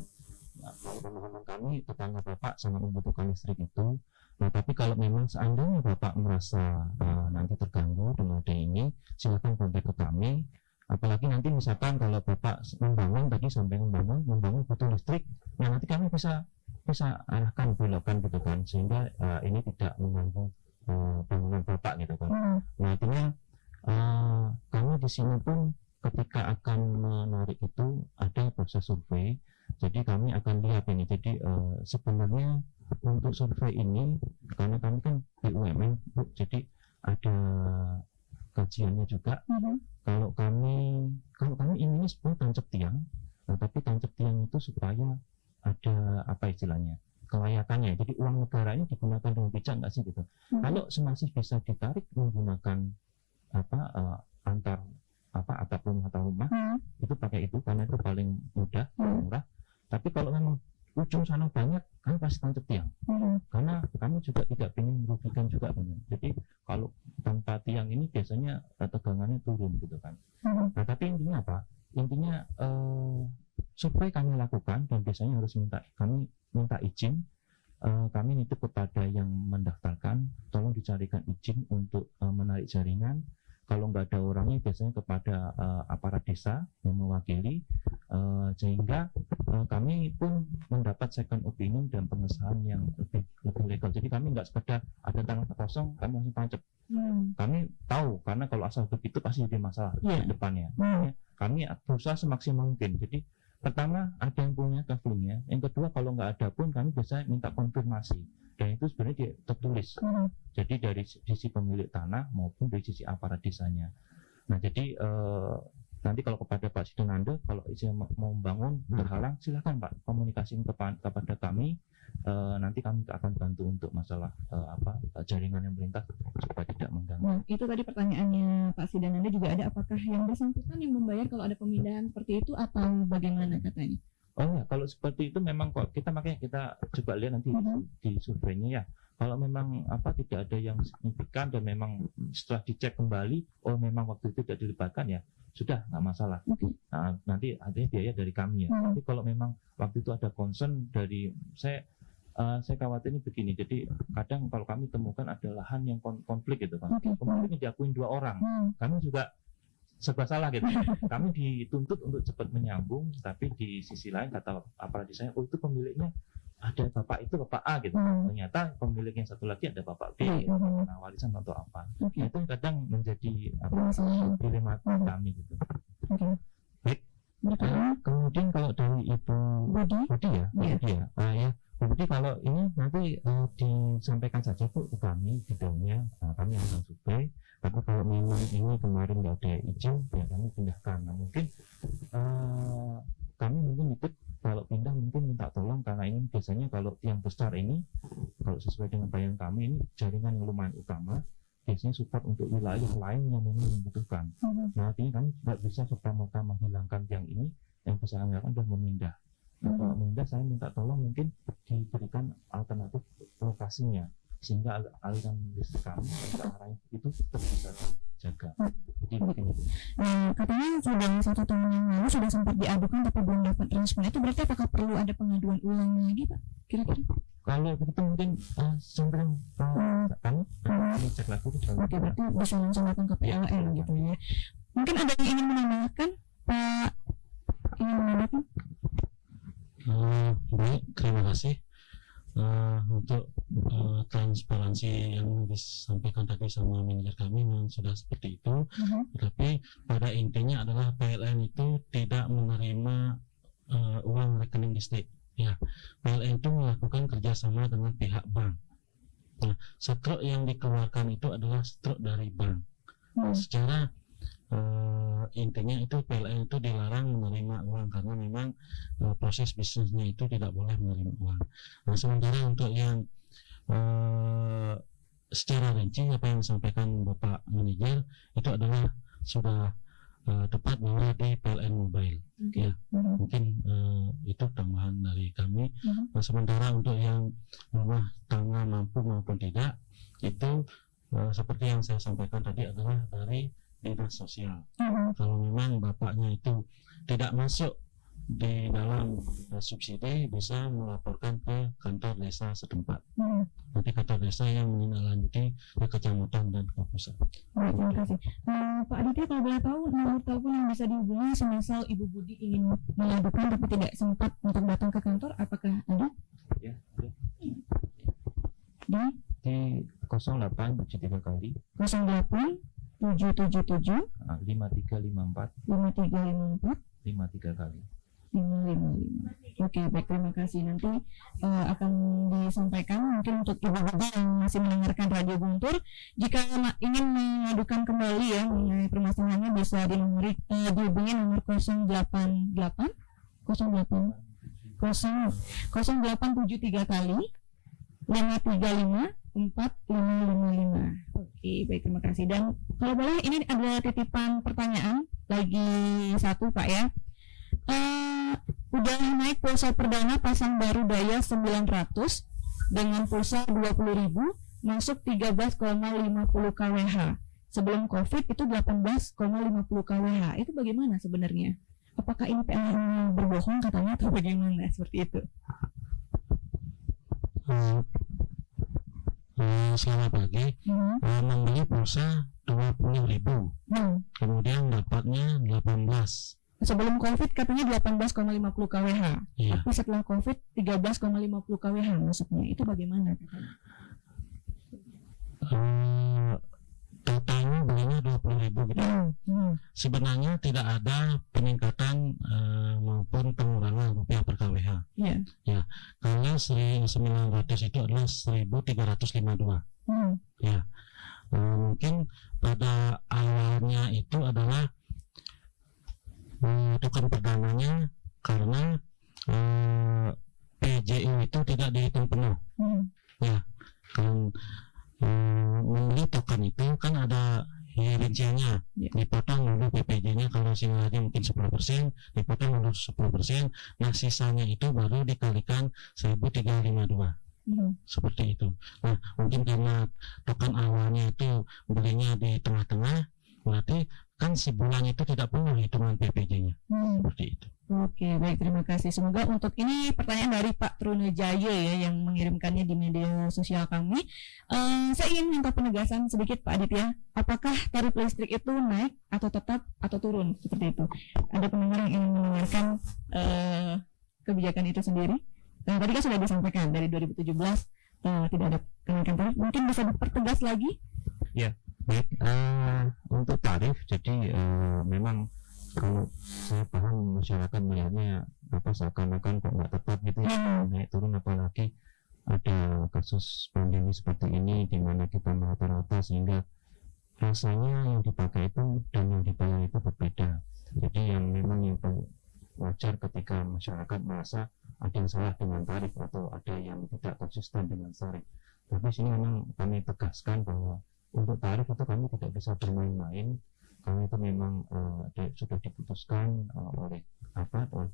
teman-teman kami tetangga Bapak sangat membutuhkan listrik itu. Nah, tapi kalau memang seandainya Bapak merasa nanti terganggu dengan ada ini, silakan kontak ke kami. Apalagi nanti misalkan kalau Bapak membangun tadi sampai membangun butuh listrik, nah nanti kami bisa arahkan, belokkan gitu kan, sehingga ini tidak mengganggu bangunan Bapak gitu kan. Nah, artinya kami di sini pun ketika akan menarik itu ada proses survei, jadi kami akan lihat ini. Jadi sebenarnya untuk survei ini, karena kami kan BUMN Bu, jadi ada kajiannya juga. Kalau kami inginnya sebenarnya tancap tiang, nah, tapi tancap tiang itu supaya ada istilahnya kelayakannya, jadi uang negaranya digunakan dengan bijak nggak sih gitu. Kalau masih bisa ditarik menggunakan antar atap rumah itu pakai itu karena itu paling mudah, murah. Tapi kalau memang ujung sana banyak, kami pasti tancap tiang. Karena kami juga tidak ingin merugikan juga kan. Jadi kalau tanpa tiang ini biasanya tegangannya turun gitu kan. Nah, tapi intinya apa? Intinya supaya kami lakukan, dan biasanya harus kami minta izin, kami nitip kepada yang mendaftarkan, tolong dicarikan izin untuk menarik jaringan. Kalau nggak ada orangnya biasanya kepada aparat desa yang mewakili, sehingga kami pun mendapat second opinion dan pengesahan yang lebih legal. Jadi kami nggak sekedar ada tangan kosong kami langsung tancap. Kami tahu karena kalau asal begitu pasti jadi masalah di depannya. Kami berusaha semaksimal mungkin. Jadi pertama ada yang punya kaflingnya, yang kedua kalau nggak ada pun kami biasanya minta konfirmasi, dan itu sebenarnya tertulis. Jadi dari sisi pemilik tanah maupun dari sisi aparat desanya. Nah jadi nanti kalau kepada Pak Sidonando, kalau izin mau membangun berhalang, silakan Pak komunikasi kepada kami. Nanti kami akan bantu untuk masalah jaringan yang melintas supaya tidak mengganggu. Nah, itu tadi pertanyaannya Pak Sidonando juga ada, apakah yang bersangkutan yang membayar kalau ada pemindahan seperti itu atau bagaimana katanya? Oh ya, kalau seperti itu memang kok makanya kita coba lihat nanti di surveinya ya. Kalau memang tidak ada yang signifikan dan memang setelah dicek kembali, memang waktu itu tidak dilibatkan ya, sudah nggak masalah. Nah, nanti artinya biaya dari kami ya. Tapi kalau memang waktu itu ada concern dari saya khawatir ini begini. Jadi kadang kalau kami temukan ada lahan yang konflik gitu kan, konfliknya diakuin 2 orang, kami juga serba salah gitu. Kami dituntut untuk cepat menyambung, tapi di sisi lain kata aparat desanya, itu pemiliknya ada bapak itu bapak A gitu. Ternyata pemilik yang satu lagi ada bapak B, gitu. Nah, warisan atau apa. Nah, itu kadang menjadi dilema kami gitu. Baik. Kemudian kalau dari Ibu Budi ya. Jadi kalau ini nanti disampaikan saja Bu ke kami gedungnya, kami akan survei. Tapi kalau memang ini kemarin nggak ada izin, ya kami pindahkan. Nah, mungkin kami ikut kalau pindah mungkin minta tolong, karena ini biasanya kalau tiang besar ini, kalau sesuai dengan bayangan kami ini jaringan yang lumayan utama, biasanya support untuk wilayah lain yang memang membutuhkan. Nah, artinya kami tidak bisa serta-merta menghilangkan tiang ini, yang bisa kami lakukan adalah memindah. Nah, kalau memindah saya minta tolong mungkin diberikan alternatif lokasinya, sehingga aliran listrik kami ke arah itu tetap bisa jaga. Jadi begini. Katanya sudah 1 tahun yang lalu sudah sempat diadukan tapi belum dapat respon. Itu berarti apakah perlu ada pengaduan ulang lagi Pak? Kira-kira? Kalau begitu mungkin sampai kami cek lagi. Oke, berarti bisa langsung datang ke PLN gitu ya. Mungkin ada yang ingin menambahkan Pak? Baik, terima kasih untuk transparansi yang disampaikan tadi sama manajer kami memang sudah seperti itu. Tapi pada intinya adalah PLN itu tidak menerima uang rekening listrik. Ya, PLN itu melakukan kerjasama dengan pihak bank. Nah, stroke yang dikeluarkan itu adalah stroke dari bank. Secara intinya itu PLN itu dilarang menerima uang karena memang proses bisnisnya itu tidak boleh menerima uang. Nah, sementara untuk yang secara rinci apa yang disampaikan Bapak Manajer itu adalah sudah tepat bahwa di PLN Mobile. Ya, mungkin itu tambahan dari kami. Nah, sementara untuk yang rumah tangga mampu maupun tidak itu seperti yang saya sampaikan tadi adalah dari dinas sosial. Kalau memang bapaknya itu tidak masuk di dalam subsidi, bisa melaporkan ke kantor desa setempat. Nanti kantor desa yang menindaklanjuti ke kecamatan dan ke pusat. Terima kasih. Pak Aditya, kalau boleh tahu nomor telepon yang bisa dihubungi semisal Ibu Budi ingin mengadukan tapi tidak sempat untuk datang ke kantor, apakah ada? Ya, di 0873 kali 08 777 5354 53 kali 555. Oke, baik, terima kasih. Nanti akan disampaikan mungkin untuk ibu-ibu yang masih mendengarkan Radio Guntur, jika ingin mengadukan kembali ya mengenai permasalahannya bisa dihubungi nomor 088 0873 kali 535 4555. Oke, baik, terima kasih. Dan kalau boleh ini ada titipan pertanyaan lagi satu Pak ya. Udah naik pulsa perdana pasang baru daya 900 dengan pulsa 20.000 masuk 13,50 kWh. Sebelum Covid itu 18,50 kWh. Itu bagaimana sebenarnya? Apakah ini PLN berbohong katanya atau bagaimana seperti itu? Selamat pagi. Membeli pulsa 20.000, kemudian dapatnya 18. Sebelum Covid katanya 18,50 kWh, Iya. tapi setelah Covid 13,50 kWh masuknya. Itu bagaimana katanya? Katanya belinya 20.000 gitu. Sebenarnya tidak ada peningkatan maupun pengurangan rupiah per kWh. Iya. Ya, kalau 1.900 itu adalah 1.352. Ya, mungkin pada awalnya itu adalah token perdananya karena PJU itu tidak dihitung penuh. Ya, kan membeli token itu kan ada rinciannya, dipotong dulu PPJ-nya kalau sinyalnya mungkin 10%, dipotong dulu 10%, nah sisanya itu baru dikalikan 1.352. Seperti itu. Nah, mungkin karena token awalnya itu belinya di tengah-tengah, berarti kan sebulan itu tidak penuh hitungan PPJ-nya. Seperti itu. Oke, baik, terima kasih. Semoga untuk ini pertanyaan dari Pak Trunajaya ya yang mengirimkannya di media sosial kami. Saya ingin minta penegasan sedikit Pak Aditya. Apakah tarif listrik itu naik atau tetap atau turun seperti itu? Ada pendengar yang ingin mendengarkan kebijakan itu sendiri. Tadi kan sudah disampaikan dari 2017 tidak ada kenaikan tarif. Mungkin bisa dipertegas lagi? Ya, baik. Untuk tarif, jadi memang kalau saya paham masyarakat melihatnya seakan-akan kok nggak tepat gitu ya, naik turun, apalagi ada kasus pandemi seperti ini di mana kita merata-rata sehingga rasanya yang dipakai itu dan yang dibayar itu berbeda. Jadi yang memang yang wajar ketika masyarakat merasa ada yang salah dengan tarif atau ada yang tidak konsisten dengan tarif. Tapi sini memang kami tegaskan bahwa untuk tarif itu kami tidak bisa bermain-main, karena itu memang sudah diputuskan oleh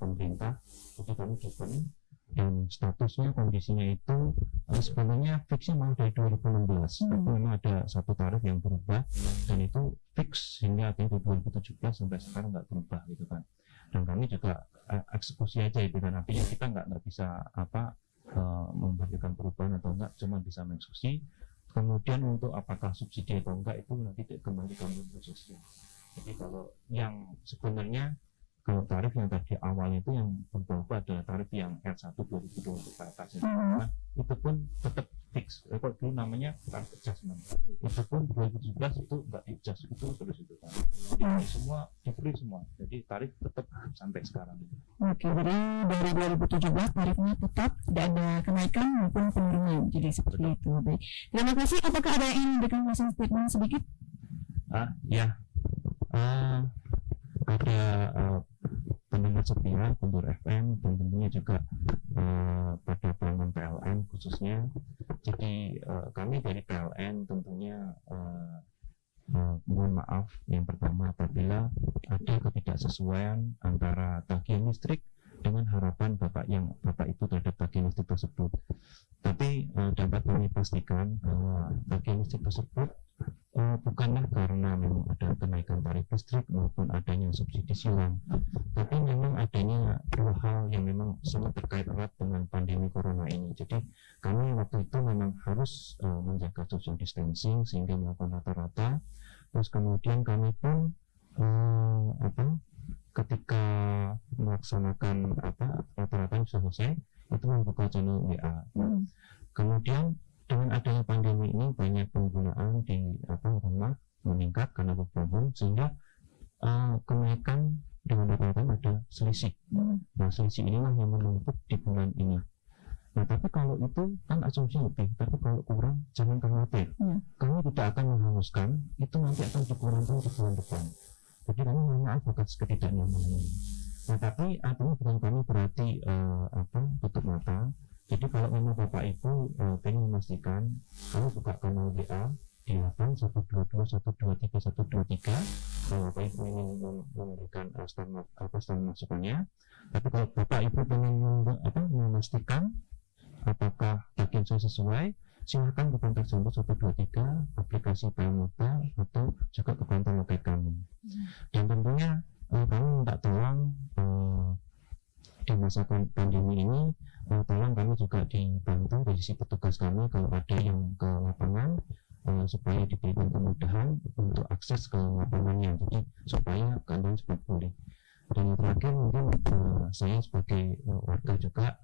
pemerintah. Jadi kami dukung, dan statusnya kondisinya itu sebenarnya fixnya malah dari 2016, tapi memang ada satu tarif yang berubah dan itu fix hingga akhirnya 2017 sampai sekarang nggak berubah gitu kan. Dan kami juga eksekusi aja itu, dan artinya kita nggak bisa memberikan perubahan atau enggak, cuma bisa mengeksekusi. Kemudian untuk apakah subsidi atau enggak itu nanti kembali ke prosesnya. Jadi kalau yang sebenarnya kalau tarif yang tadi awalnya itu yang berubah adalah tarif yang R1 2020 ke atas itu pun tetap fix. Kalau dulu namanya tarif adjustment, itu pun 2017 itu enggak di-adjust, itu terus itu kan. Jadi semua di-free semua. Jadi tarif tetap sampai sekarang. Oke, jadi dari 2017 tarifnya tetap tidak ada kenaikan maupun penurunan. Jadi seperti itu. Baik. Terima kasih. Apakah ada yang ingin memberikan closing statement sedikit? Ya. Ada pendengar setia Guntur FM dan tentunya juga pada pelanggan PLN khususnya. Jadi kami dari PLN tentunya mohon maaf yang pertama apabila ada ketidaksesuaian antara tagihan listrik dengan harapan Bapak Ibu terhadap tagihan listrik tersebut. Tapi dapat kami pastikan bahwa tagihan listrik tersebut bukanlah karena memang ada kenaikan tarif listrik maupun adanya subsidi silang, tapi memang adanya dua hal yang memang sangat terkait erat dengan pandemi corona ini. Jadi kami waktu itu memang harus menjaga social distancing sehingga melakukan rata-rata. Terus kemudian kami pun ketika melaksanakan rata-rata yang sudah selesai itu membuka channel WA. Kemudian dengan adanya pandemi ini banyak penggunaan di rumah meningkat karena work from home, sehingga kenaikan dengan rata-rata ada selisih. Nah selisih inilah yang menumpuk di bulan ini. Nah tapi kalau itu kan asumsi lebih, tapi kalau kurang jangan khawatir. Kami tidak akan menghanguskan, itu nanti akan dikurangkan di bulan depan. Jadi kami mohon maaf atas ketidaknyamanan ini. Nah tapi artinya bukan kami berarti tutup mata. Jadi kalau memang Bapak Ibu ingin memastikan, kami buka kanal WA 08 122 123 123 kalau Bapak Ibu ingin memberikan stand masukannya. Tapi kalau Bapak Ibu ingin memastikan apakah bagian saya sesuai, silakan ke kontak 123 aplikasi Payamota atau juga ke kontak loket kami. Dan tentunya kami minta tolong di masa pandemi ini, tolong kami juga dibantu dari sisi petugas kami kalau ada yang ke lapangan, supaya diberikan kemudahan untuk akses ke lapangannya, jadi supaya keadaan cepat pulih. Dan yang terakhir mungkin saya sebagai warga juga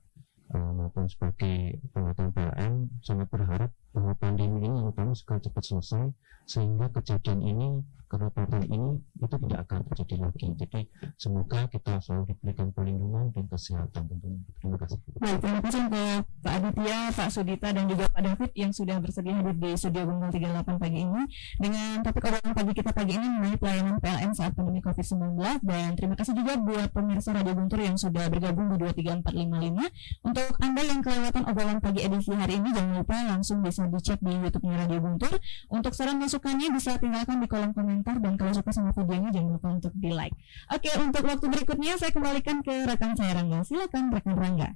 maupun sebagai penguatan PLN sangat berharap bahwa pandemi ini terutama segera cepat selesai, sehingga kejadian ini, kerapatan ini itu tidak akan terjadi lagi. Jadi semoga kita selalu diberikan perlindungan dan kesehatan tentunya. Terima kasih. Baik, terima kasih untuk Pak Aditya, Pak Sudita, dan juga Pak David yang sudah bersedia hadir di studio Gunung 38 pagi ini dengan topik obrolan pagi kita pagi ini mengenai pelayanan PLN saat pandemi COVID-19. Dan terima kasih juga buat pemirsa Radio Guntur yang sudah bergabung di 23455. Untuk Anda yang kelewatan obrolan pagi edisi hari ini, jangan lupa langsung bisa dicek di YouTube-nya Radio Guntur. Untuk saran masukannya bisa tinggalkan di kolom komentar, dan kalau suka sama videonya jangan lupa untuk di like. Oke, untuk waktu berikutnya saya kembalikan ke rekan saya Rangga. Silakan rekan Rangga.